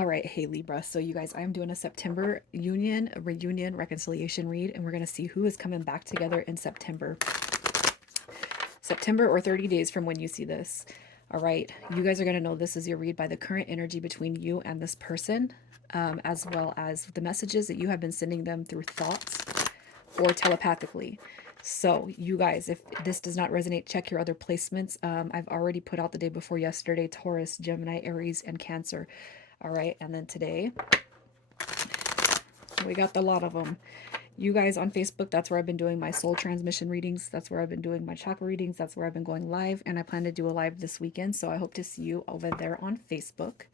All right, hey Libra. So you guys, I'm doing a September union, a reunion, reconciliation read, and we're going to see who is coming back together in September. September or 30 days from when you see this. All right, you guys are going to know this is your read by the current energy between you and this person, as well as the messages that you have been sending them through thoughts or telepathically. So, you guys, if this does not resonate, check your other placements. I've already put out the day before yesterday Taurus, Gemini, Aries, and Cancer. All right, and then today we got a lot of them. You guys on Facebook, that's where I've been doing my soul transmission readings. That's where I've been doing my chakra readings. That's where I've been going live. And I plan to do a live this weekend. So I hope to see you over there on Facebook.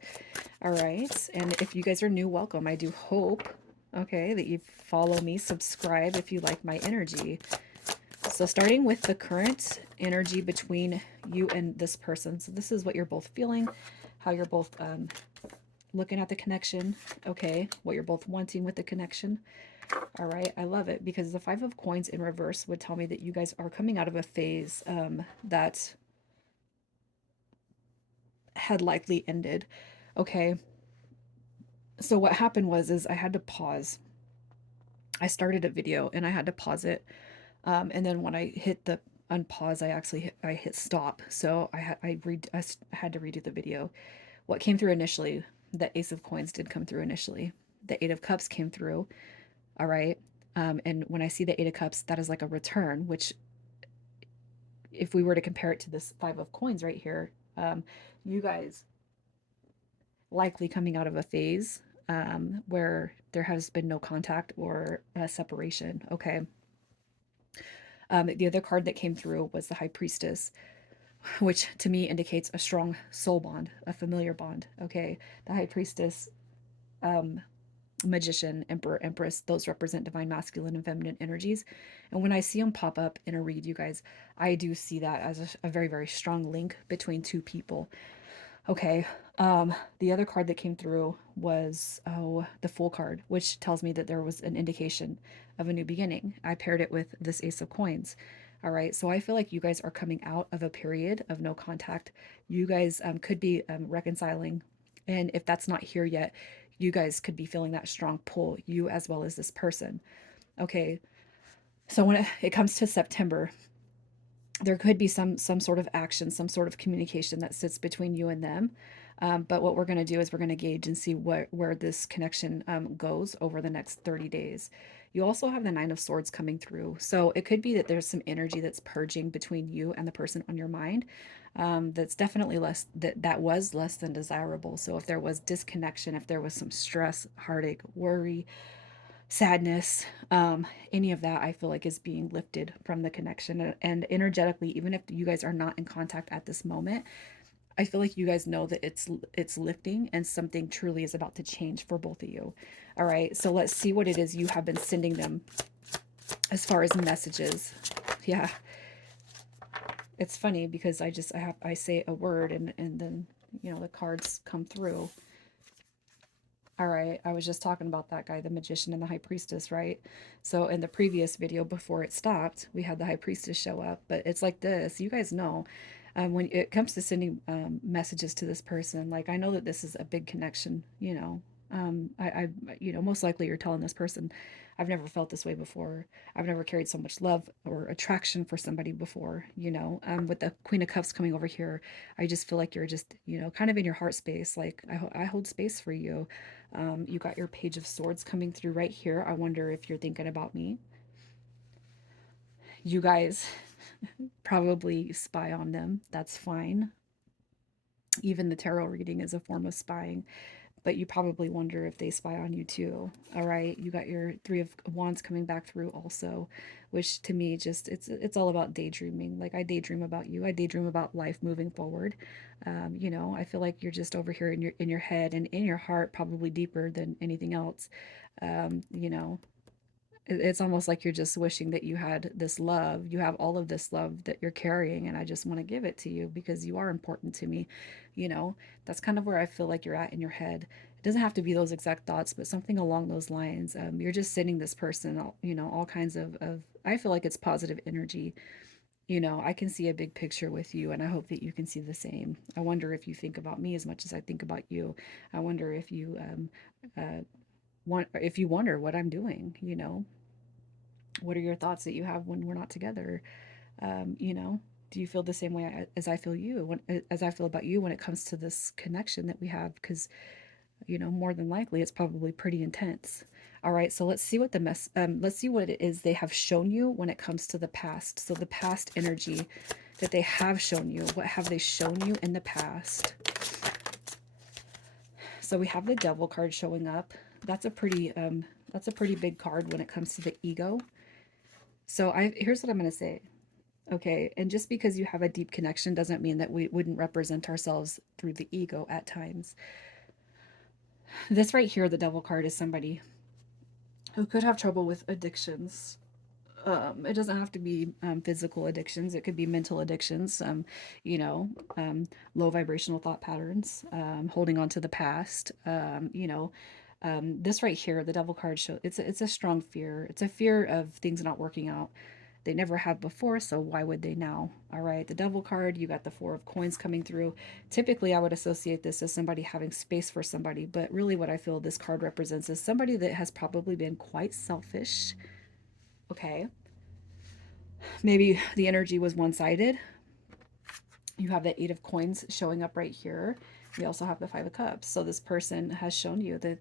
All right. And if you guys are new, welcome. I do hope, okay, that you follow me, subscribe if you like my energy. So starting with the current energy between you and this person. So this is what you're both feeling, how you're both looking at the connection, okay, what you're both wanting with the connection. All right, I love it because the Five of Coins in reverse would tell me that you guys are coming out of a phase that had likely ended. Okay, so what happened was I had to pause. I started a video and I had to pause it, and then when I hit the unpause, I hit stop. So I had to redo the video. What came through initially? The Ace of Coins did come through initially. The Eight of Cups came through. All right. And when I see the Eight of Cups, that is like a return, which if we were to compare it to this Five of Coins right here, you guys likely coming out of a phase where there has been no contact or separation. Okay. The other card that came through was the High Priestess, which to me indicates a strong soul bond, a familiar bond. Okay. The High Priestess, um, Magician, Emperor, Empress, those represent divine masculine and feminine energies. And when I see them pop up in a read, you guys, I do see that as a very, very strong link between two people. Okay. The other card that came through was, oh, the Fool card, which tells me that there was an indication of a new beginning. I paired it with this Ace of Coins. All right. So I feel like you guys are coming out of a period of no contact. You guys could be reconciling. And if that's not here yet, you guys could be feeling that strong pull, you as well as this person. Okay. So when it comes to September, there could be some sort of action, some sort of communication that sits between you and them. But what we're going to do is we're going to gauge and see where this connection goes over the next 30 days. You also have the Nine of Swords coming through. So it could be that there's some energy that's purging between you and the person on your mind. That's definitely that was less than desirable. So if there was disconnection, if there was some stress, heartache, worry, sadness, any of that I feel like is being lifted from the connection. And energetically, even if you guys are not in contact at this moment, I feel like you guys know that it's lifting and something truly is about to change for both of you. All right, so let's see what it is you have been sending them as far as messages. Yeah, it's funny because I say a word and then the cards come through. All right, I was just talking about that guy, the magician and the high priestess, right? So in the previous video before it stopped, we had the high priestess show up, but it's like this. You guys know, when it comes to sending messages to this person, like I know that this is a big connection, most likely you're telling this person, I've never felt this way before. I've never carried so much love or attraction for somebody before, with the Queen of Cups coming over here, I just feel like you're just, kind of in your heart space. Like I hold space for you. You got your Page of Swords coming through right here. I wonder if you're thinking about me. You guys probably spy on them. That's fine. Even the tarot reading is a form of spying, but you probably wonder if they spy on you too. All right, you got your Three of Wands coming back through also, which to me just it's all about daydreaming. Like I daydream about you. I daydream about life moving forward. I feel like you're just over here in your head and in your heart, probably deeper than anything else. Um, you know, it's almost like you're just wishing that you had this love. You have all of this love that you're carrying, and I just want to give it to you because you are important to me. You know, that's kind of where I feel like you're at in your head. It doesn't have to be those exact thoughts, but something along those lines. You're just sending this person, all kinds of I feel like it's positive energy. I can see a big picture with you, and I hope that you can see the same. I wonder if you think about me as much as I think about you. I wonder if you if you wonder what I'm doing. What are your thoughts that you have when we're not together? Do you feel the same way as I feel as I feel about you when it comes to this connection that we have? Because more than likely it's probably pretty intense. All right, so let's see what it is they have shown you when it comes to the past. So the past energy that they have shown you, what have they shown you in the past? So we have the devil card showing up. That's a pretty big card when it comes to the ego. So I here's what I'm going to say. Okay, and just because you have a deep connection doesn't mean that we wouldn't represent ourselves through the ego at times. This right here, the devil card, is somebody who could have trouble with addictions. It doesn't have to be physical addictions. It could be mental addictions. You know, low vibrational thought patterns, holding on to the past. This right here, the devil card show. It's a strong fear. It's a fear of things not working out. They never have before, so why would they now? All right, the devil card. You got the four of coins coming through. Typically, I would associate this as somebody having space for somebody, but really, what I feel this card represents is somebody that has probably been quite selfish. Okay, maybe the energy was one sided. You have the Eight of Coins showing up right here. We also have the Five of Cups. So this person has shown you that,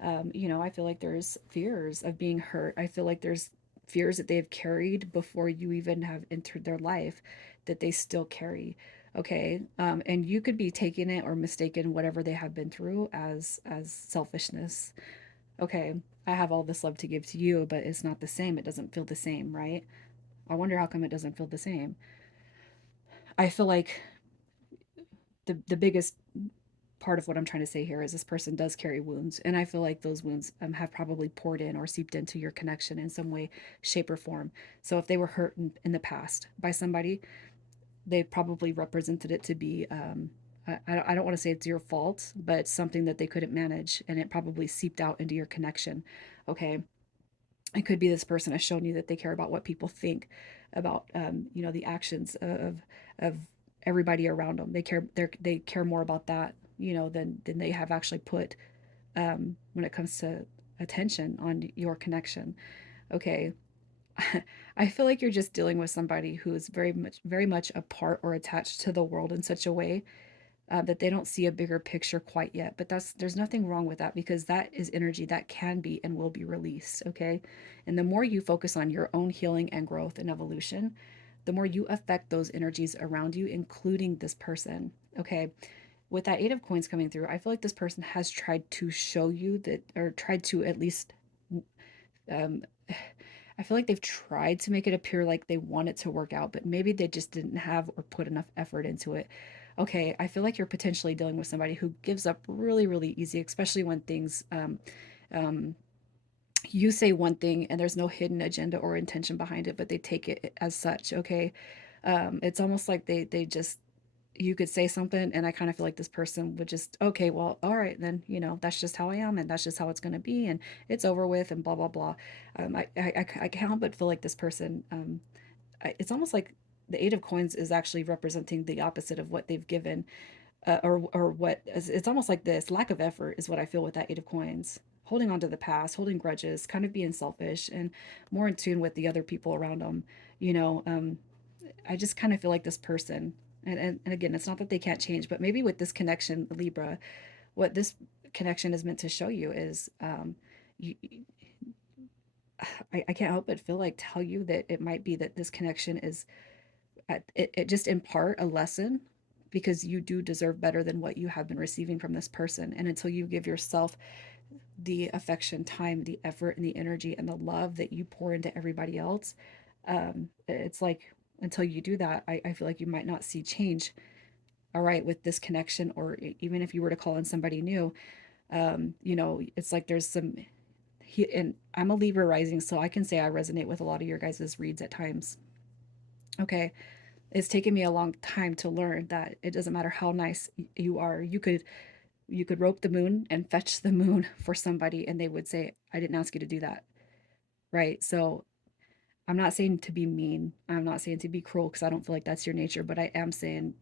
I feel like there's fears of being hurt. I feel like there's fears that they've carried before you even have entered their life that they still carry. Okay. And you could be taking it or mistaken whatever they have been through as selfishness. Okay. I have all this love to give to you, but it's not the same. It doesn't feel the same, right? I wonder how come it doesn't feel the same. I feel like the biggest part of what I'm trying to say here is this person does carry wounds, and I feel like those wounds have probably poured in or seeped into your connection in some way, shape, or form. So if they were hurt in the past by somebody, they probably represented it to be. I don't want to say it's your fault, but it's something that they couldn't manage, and it probably seeped out into your connection. Okay, it could be this person has shown you that they care about what people think about the actions of everybody around them. They care more about that than they have actually put when it comes to attention on your connection. Okay. I feel like you're just dealing with somebody who is very much apart or attached to the world in such a way that they don't see a bigger picture quite yet. But there's nothing wrong with that, because that is energy that can be and will be released. Okay. And the more you focus on your own healing and growth and evolution, the more you affect those energies around you, including this person. Okay. With that Eight of Coins coming through, I feel like this person has tried to show you that, or tried to at least um, I feel like they've tried to make it appear like they want it to work out, but maybe they just didn't have or put enough effort into it. Okay, I feel like you're potentially dealing with somebody who gives up really, really easy, especially when things, um, you say one thing and there's no hidden agenda or intention behind it, but they take it as such. Okay, it's almost like they just you could say something and I kind of feel like this person would just, okay, well, all right, then, that's just how I am and that's just how it's going to be and it's over with and blah, blah, blah. I can't help but feel like this person, it's almost like the Eight of Coins is actually representing the opposite of what they've given, or what it's almost like this lack of effort is what I feel with that Eight of Coins. Holding on to the past, holding grudges, kind of being selfish and more in tune with the other people around them. You know, um, I just kind of feel like this person, and again, it's not that they can't change, but maybe with this connection, Libra, what this connection is meant to show you is, you, I can't help but feel like tell you that it might be that this connection is, it just impart a lesson, because you do deserve better than what you have been receiving from this person. And until you give yourself the affection, time, the effort, and the energy and the love that you pour into everybody else, it's like until you do that, I feel like you might not see change. All right, with this connection, or even if you were to call in somebody new, it's like there's some. And I'm a Libra rising, so I can say I resonate with a lot of your guys' reads at times. Okay, it's taken me a long time to learn that it doesn't matter how nice you are. You could rope the moon and fetch the moon for somebody, and they would say, "I didn't ask you to do that." Right? So I'm not saying to be mean. I'm not saying to be cruel because I don't feel like that's your nature, but I am saying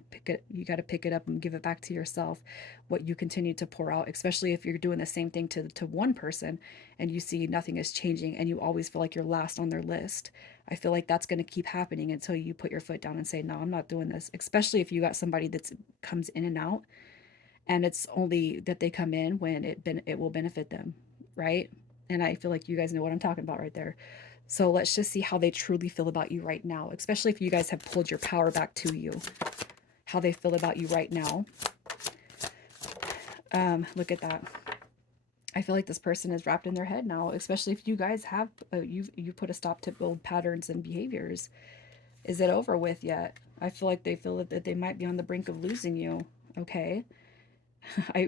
you got to pick it up and give it back to yourself what you continue to pour out, especially if you're doing the same thing to one person and you see nothing is changing and you always feel like you're last on their list. I feel like that's going to keep happening until you put your foot down and say, "No, I'm not doing this." Especially if you got somebody that's comes in and out and it's only that they come in when it will benefit them, right? And I feel like you guys know what I'm talking about right there. So let's just see how they truly feel about you right now, especially if you guys have pulled your power back to you. How they feel about you right now. Look at that. I feel like this person is wrapped in their head now, especially if you guys have you put a stop to old patterns and behaviors. Is it over with yet? I feel like they feel that they might be on the brink of losing you. Okay,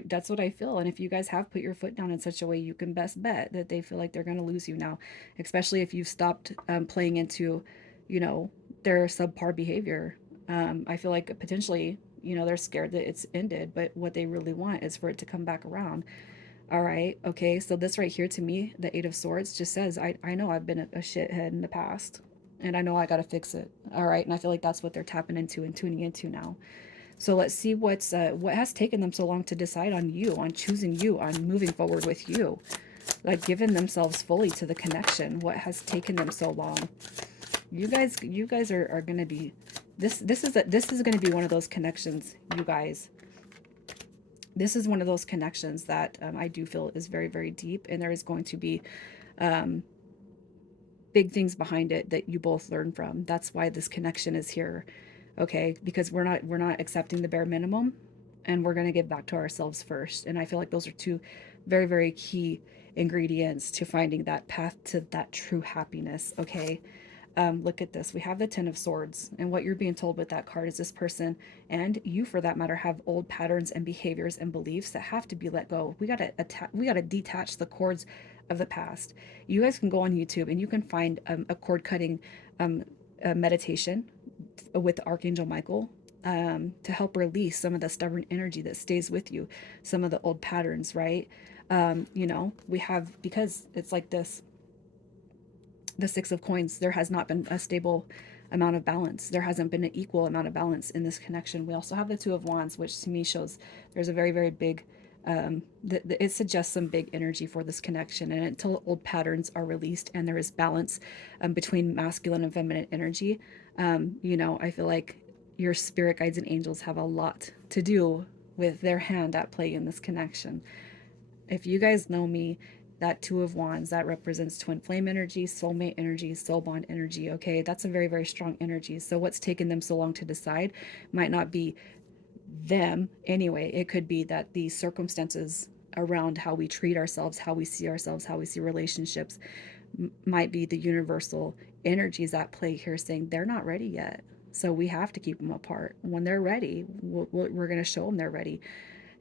that's what I feel. And if you guys have put your foot down in such a way, you can best bet that they feel like they're going to lose you now, especially if you've stopped playing into, you know, their subpar behavior. I feel like potentially, you know, they're scared that it's ended, but what they really want is for it to come back around. All right. Okay. So this right here to me, the Eight of Swords just says, I know I've been a shithead in the past and I know I got to fix it. All right. And I feel like that's what they're tapping into and tuning into now. So let's see what has taken them so long to decide on you, on choosing you, on moving forward with you, like giving themselves fully to the connection. What has taken them so long? You guys are gonna be this is gonna be one of those connections, you guys. This is one of those connections that I do feel is very, very deep, and there is going to be um, big things behind it that you both learn from. That's why this connection is here, okay? Because we're not accepting the bare minimum, and we're going to give back to ourselves first. And I feel like those are two very, very key ingredients to finding that path to that true happiness, okay? Look at this. We have the Ten of Swords, and what you're being told with that card is this person, and you for that matter, have old patterns and behaviors and beliefs that have to be let go. We gotta detach the cords of the past. You guys can go on YouTube and you can find a cord cutting meditation with Archangel Michael to help release some of the stubborn energy that stays with you, some of the old patterns, right? You know, we have, because it's like this, the Six of Coins, there has not been a stable amount of balance. There hasn't been an equal amount of balance in this connection. We also have the Two of Wands, which to me shows there's a very, very big, it suggests some big energy for this connection. And until old patterns are released and there is balance between masculine and feminine energy, you know, I feel like your spirit guides and angels have a lot to do with their hand at play in this connection. If you guys know me, that Two of Wands, that represents twin flame energy, soulmate energy, soul bond energy. Okay, that's a very, very strong energy. So what's taken them so long to decide might not be them anyway. It could be that the circumstances around how we treat ourselves, how we see relationships might be the universal energies at play here saying they're not ready yet. So we have to keep them apart. When they're ready, we're going to show them they're ready.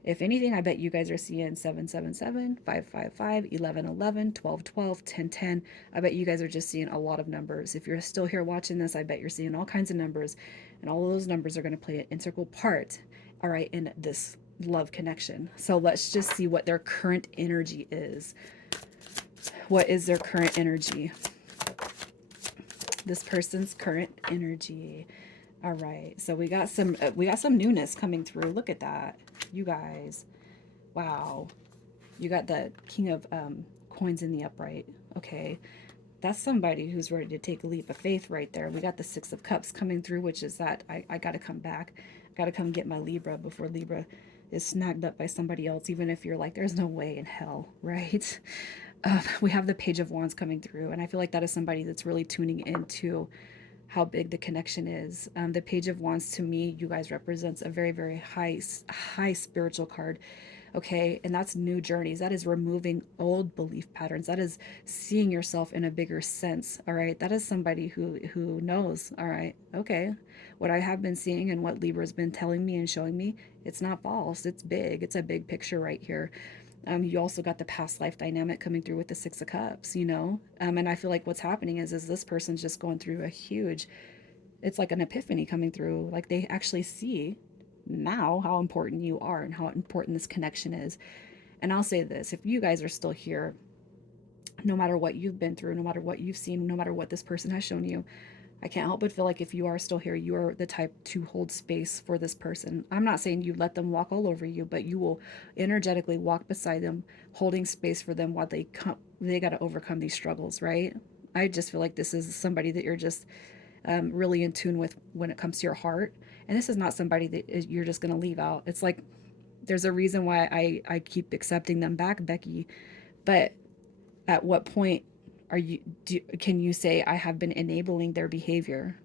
If anything, I bet you guys are seeing 777, 555, 1111, 1212, 1010. I bet you guys are just seeing a lot of numbers. If you're still here watching this, I bet you're seeing all kinds of numbers. And all of those numbers are going to play an integral part, all right, in this love connection. So let's just see what their current energy is. What is their current energy? This person's current energy. All right. So we got some newness coming through. Look at that. You guys. Wow. You got the King of Coins in the upright. Okay. That's somebody who's ready to take a leap of faith right there. We got the Six of Cups coming through, which is that I got to come back. Got to come get my Libra before Libra is snagged up by somebody else, even if you're like, there's no way in hell, right? We have the Page of Wands coming through, and I feel like that is somebody that's really tuning into how big the connection is. The Page of Wands to me, you guys, represents a very, very high spiritual card. Okay, and that's new journeys. That is removing old belief patterns. That is seeing yourself in a bigger sense. All right, that is somebody who knows. All right, okay, what I have been seeing and what Libra's been telling me and showing me, it's not false. It's big. It's a big picture right here. You also got the past life dynamic coming through with the Six of Cups, you know? And I feel like what's happening is this person's just going through a huge, it's like an epiphany coming through. Like they actually see now how important you are and how important this connection is. And I'll say this, if you guys are still here, no matter what you've been through, no matter what you've seen, no matter what this person has shown you. I can't help but feel like if you are still here, you are the type to hold space for this person. I'm not saying you let them walk all over you, but you will energetically walk beside them, holding space for them while they got to overcome these struggles, right? I just feel like this is somebody that you're just really in tune with when it comes to your heart. And this is not somebody that you're just going to leave out. It's like there's a reason why I keep accepting them back, Becki. But at what point can you say I have been enabling their behavior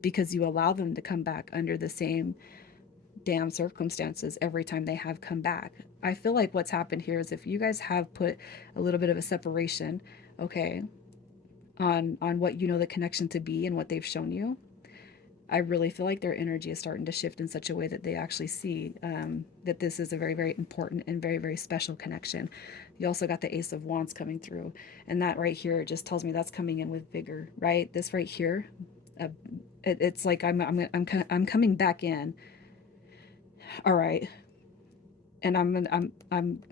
because you allow them to come back under the same damn circumstances every time they have come back? I feel like what's happened here is if you guys have put a little bit of a separation, okay, on what you know the connection to be and what they've shown you, I really feel like their energy is starting to shift in such a way that they actually see that this is a very, very important and very, very special connection. You also got the Ace of Wands coming through, and that right here just tells me that's coming in with vigor, right? This right here, uh, it's like I'm coming back in. All right, and I'm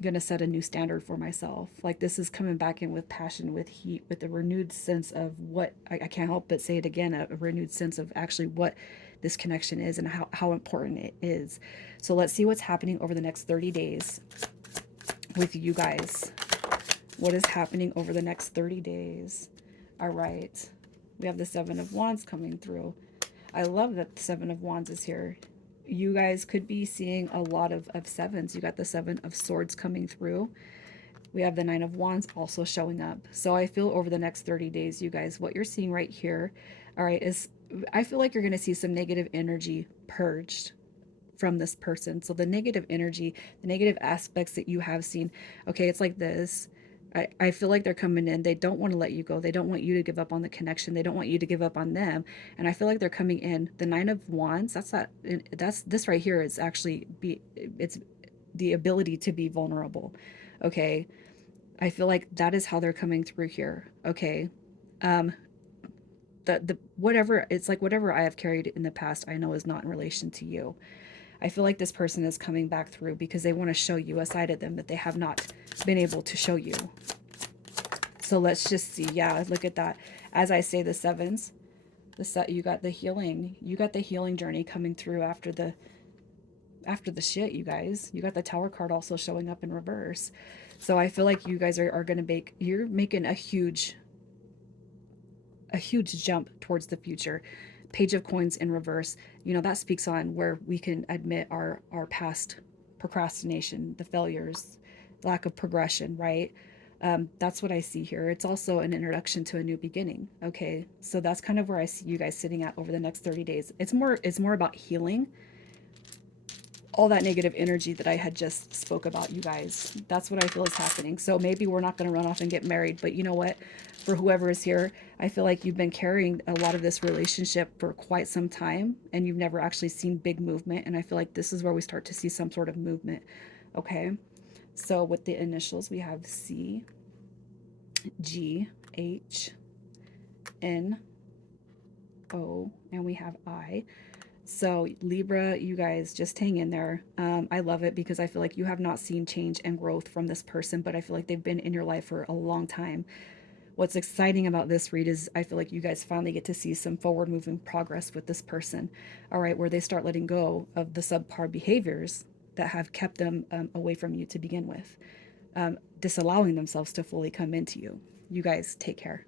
gonna set a new standard for myself. Like this is coming back in with passion, with heat, with a renewed sense of what I can't help but say it again, a renewed sense of actually what this connection is and how important it is. So let's see what's happening over the next 30 days with you guys. What is happening over the next 30 days? All right. We have the Seven of Wands coming through. I love that the Seven of Wands is here. You guys could be seeing a lot of sevens. You got the Seven of Swords coming through. We have the Nine of Wands also showing up. So I feel over the next 30 days, you guys, what you're seeing right here, all right, is I feel like you're going to see some negative energy purged from this person. So the negative energy, the negative aspects that you have seen, okay, it's like this. I feel like they're coming in. They don't want to let you go. They don't want you to give up on the connection. They don't want you to give up on them. And I feel like they're coming in. The Nine of Wands, that's this right here is actually it's the ability to be vulnerable. Okay. I feel like that is how they're coming through here. Okay. Um, the whatever it's like whatever I have carried in the past, I know is not in relation to you. I feel like this person is coming back through because they want to show you a side of them that they have not been able to show you. So let's just see. Yeah, look at that. As I say, the sevens, the set, you got the healing. You got the healing journey coming through after the shit, you guys. You got the Tower card also showing up in reverse. So I feel like you guys are going to you're making a huge jump towards the future. Page of Coins in reverse, you know, that speaks on where we can admit our past procrastination, the failures, lack of progression, right? That's what I see here. It's also an introduction to a new beginning. Okay, so that's kind of where I see you guys sitting at over the next 30 days. It's more about healing all that negative energy that I had just spoke about, you guys. That's what I feel is happening. So maybe we're not going to run off and get married, but you know what? For whoever is here, I feel like you've been carrying a lot of this relationship for quite some time and you've never actually seen big movement. And I feel like this is where we start to see some sort of movement. Okay. So with the initials, we have C, G, H, N, O, and we have I. So, Libra, you guys just hang in there. I love it because I feel like you have not seen change and growth from this person, but I feel like they've been in your life for a long time. What's exciting about this read is I feel like you guys finally get to see some forward moving progress with this person. All right, where they start letting go of the subpar behaviors that have kept them away from you to begin with, disallowing themselves to fully come into you. You guys take care.